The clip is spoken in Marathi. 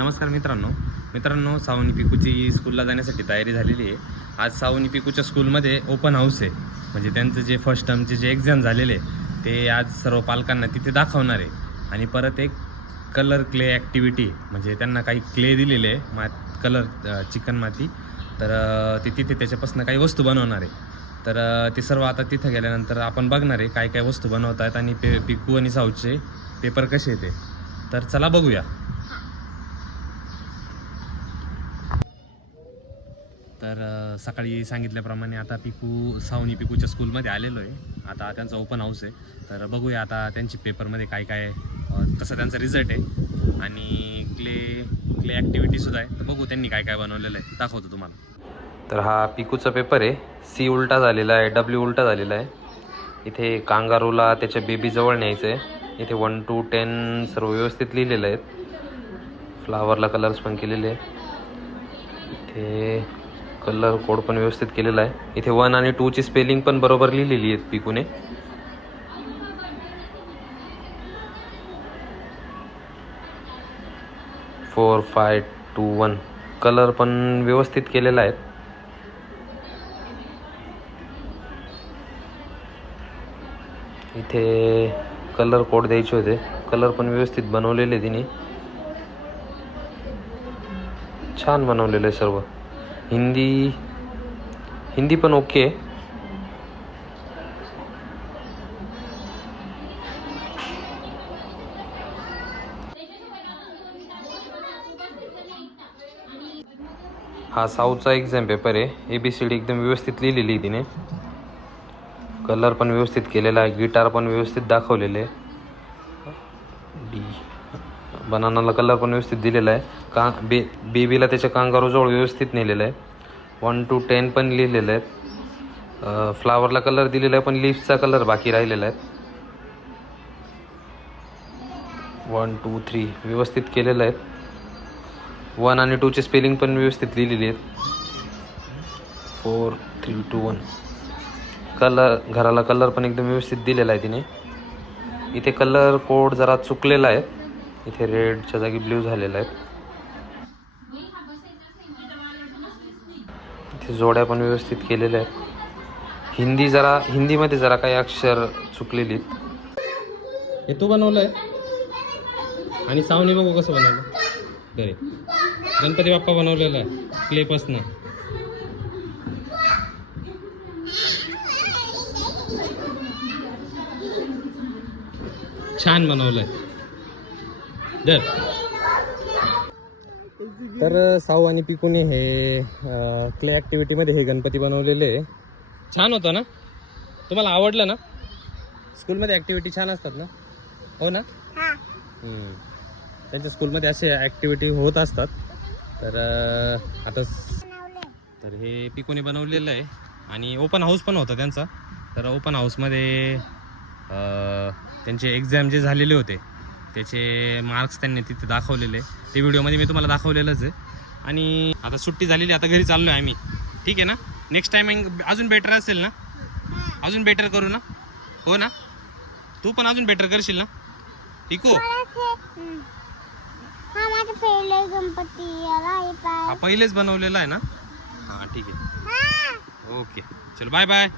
नमस्कार मित्रांनो. मित्रांनो सावनी पिकूची स्कूलला जाण्यासाठी तयारी झालेली आहे. आज सावनी पिकूच्या स्कूलमध्ये ओपन हाऊस आहे. म्हणजे त्यांचं जे फर्स्ट टर्मचे जे एक्झाम झालेले आहे, ते आज सर्व पालकांना तिथे दाखवणार आहे. आणि परत एक कलर क्ले ॲक्टिव्हिटी म्हणजे त्यांना काही क्ले दिलेले आहे मात कलर चिकन माती. तर ते तिथे त्याच्यापासून काही वस्तू बनवणार आहे. तर ते सर्व आता तिथं गेल्यानंतर आपण बघणार आहे काय काय वस्तू बनवत आहेत आणि पे पिकू आणि साऊचे पेपर कसे येते तर चला बघूया. तर सकाळी सांगितल्याप्रमाणे आता पिकू सावनी पिकूच्या स्कूलमध्ये आलेलो आहे. आता त्यांचा ओपन हाऊस आहे. तर बघूया आता त्यांची पेपरमध्ये काय काय अ, कसा त्यांचा रिझल्ट आहे. आणि क्ले क्ले ॲक्टिव्हिटीसुद्धा आहे. तर बघू त्यांनी काय काय बनवलेलं आहे. दाखवतो तुम्हाला. तर हा पिकूचा पेपर आहे. सी उलटा झालेला आहे डब्ल्यू उलटा झालेला आहे. इथे कांगारूला त्याच्या बेबीजवळ न्यायचं आहे. इथे वन टू टेन सर्व व्यवस्थित लिहिलेलं आहेत. फ्लावरला कलर्स पण केलेले आहे इथे कलर कोड पण व्यवस्थित केलेला आहे. इथे वन आणि टूची स्पेलिंग पण बरोबर लिहिलेली आहेत पिकूने. Four five two one colour पण व्यवस्थित केलेला आहे. इथे कलर कोड द्यायचे होते. कलर पण व्यवस्थित बनवलेले तिने. छान बनवलेलं आहे सर्व. हिंदी हिंदी पण ओके. आहे. हा साऊथचा एक्झाम पेपर आहे. ए बी सी डी एकदम व्यवस्थित लिहिलेली आहे तिने. कलर पण व्यवस्थित केलेला आहे. गिटार पण व्यवस्थित दाखवलेले आहे. डी बनानाला कलर पण व्यवस्थित दिलेला आहे. का बे बेबीला त्याच्या कांगारोजवळ व्यवस्थित नेलेलं आहे. वन टू टेन पण लिहिलेलं आहे फ्लावरला कलर दिलेला आहे पण लिफ्टचा कलर बाकी राहिलेला आहे. वन टू थ्री व्यवस्थित केलेलं आहे. वन आणि टूचे स्पेलिंग पण व्यवस्थित लिहिलेली आहेत. Four three two one colour घराला कलर पण एकदम व्यवस्थित दिलेला आहे तिने. इथे कलर कोड जरा चुकलेला आहे. इथे रेडच्या जागी ब्ल्यू झालेला आहे इथे जोड्या पण व्यवस्थित केलेल्या आहेत. हिंदी जरा हिंदीमध्ये जरा काही अक्षर चुकलेली हे तू बनवलंय? आणि सावनी बघू कसं बनवलं. घरी. गणपती बाप्पा बनवलेला आहे. क्लेपासनं छान बनवलंय. तर साऊ आणि पिकुने हे क्ले ॲक्टिव्हिटीमध्ये हे गणपती बनवलेले आहे. छान होतं ना? तुम्हाला आवडलं ना? स्कूलमध्ये ॲक्टिव्हिटी छान असतात ना? हो ना. त्यांच्या स्कूलमध्ये असे ॲक्टिव्हिटी होत असतात. तर आता तर हे पिकोने बनवलेलं आहे. आणि ओपन हाऊस पण होता त्यांचा. तर ओपन हाऊसमध्ये त्यांचे एक्झाम जे झालेले होते त्याचे मार्क्स त्यांनी तिथे दाखवलेले. ते व्हिडिओमध्ये मी तुम्हाला दाखवलेलंच आहे. आणि आता सुट्टी झालेली आता घरी चाललो आहे आम्ही. ठीक आहे ना? नेक्स्ट टाइम अजून बेटर असेल ना? अजून बेटर करू ना? हो ना? तू पण अजून बेटर करशील ना? हा हा पहिलेच बनवलेला आहे ना? हां ठीक आहे. ओके चलो बाय बाय